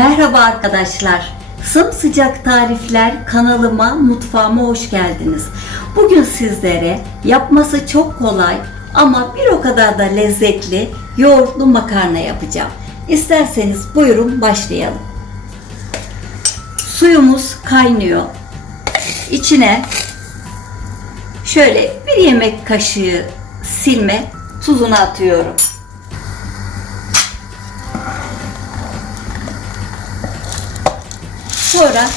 Merhaba arkadaşlar. Sımsıcak tarifler kanalıma, mutfağıma hoş geldiniz. Bugün sizlere yapması çok kolay ama bir o kadar da lezzetli yoğurtlu makarna yapacağım. İsterseniz buyurun başlayalım. Suyumuz kaynıyor. İçine şöyle bir yemek kaşığı silme tuzunu atıyorum. Sonra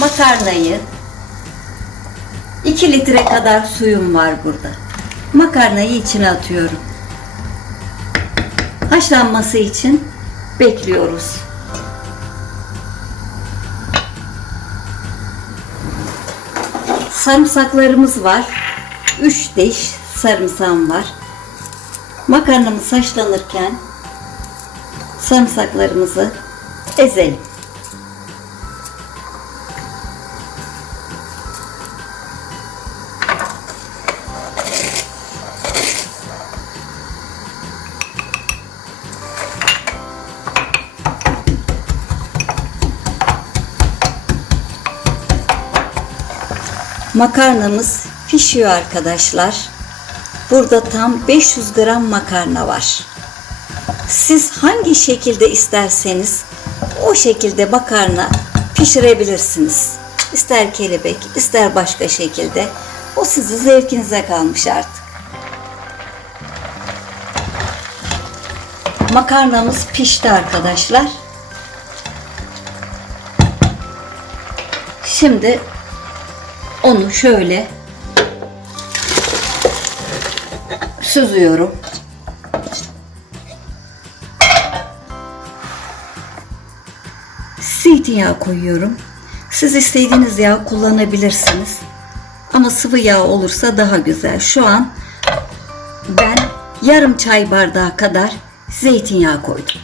makarnayı 2 litre kadar suyum var burada. Makarnayı içine atıyorum. Haşlanması için bekliyoruz. Sarımsaklarımız var. 3 diş sarımsağım var. Makarnamız haşlanırken sarımsaklarımızı ezelim. Makarnamız pişiyor arkadaşlar. Burada tam 500 gram makarna var. Siz hangi şekilde isterseniz o şekilde makarna pişirebilirsiniz. İster kelebek, ister başka şekilde. O sizin zevkinize kalmış artık. Makarnamız pişti arkadaşlar. Şimdi onu şöyle süzüyorum. Zeytinyağı koyuyorum. Siz istediğiniz yağ kullanabilirsiniz. Ama sıvı yağ olursa daha güzel. Şu an ben yarım çay bardağı kadar zeytinyağı koydum.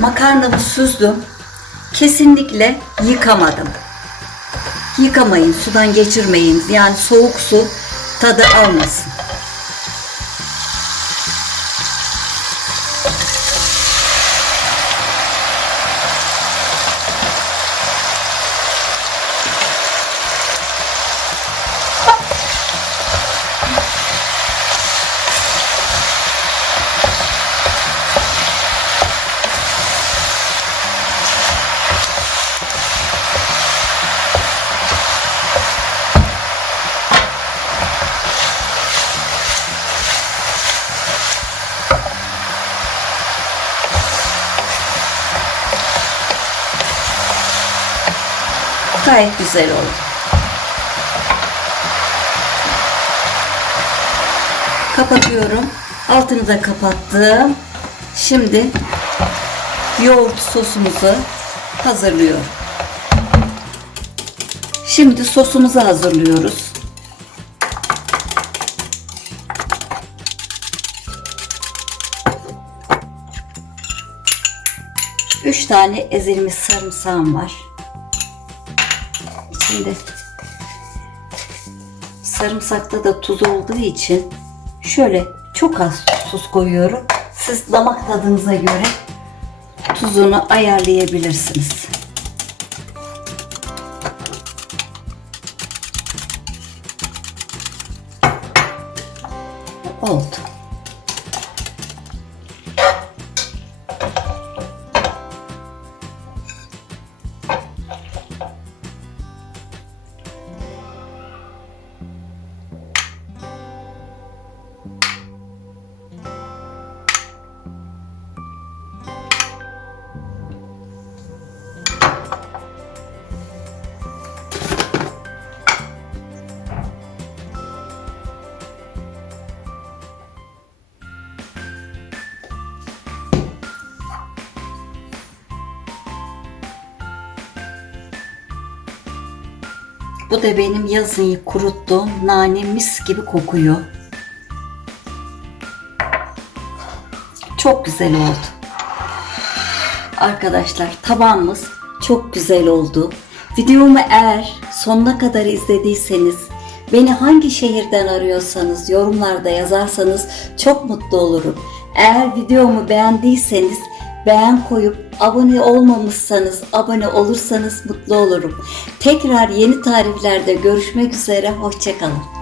Makarnamı süzdüm. Kesinlikle yıkamadım. Yıkamayın, sudan geçirmeyin. Yani soğuk su tadı almasın. Gayet güzel oldu. Kapatıyorum. Altını da kapattım. Şimdi yoğurt sosumuzu hazırlıyorum. Şimdi sosumuzu hazırlıyoruz. Üç tane ezilmiş sarımsağım var. İçinde sarımsakta da tuz olduğu için şöyle çok az tuz koyuyorum. Siz damak tadınıza göre tuzunu ayarlayabilirsiniz. Oldu. Bu da benim yazın kuruttuğum nane mis gibi kokuyor. Çok güzel oldu. Arkadaşlar tabağımız çok güzel oldu. Videomu eğer sonuna kadar izlediyseniz Beni hangi şehirden arıyorsanız yorumlarda yazarsanız çok mutlu olurum. Eğer videomu beğendiyseniz beğen koyup abone olmamışsanız abone olursanız mutlu olurum. Tekrar yeni tariflerde görüşmek üzere hoşçakalın.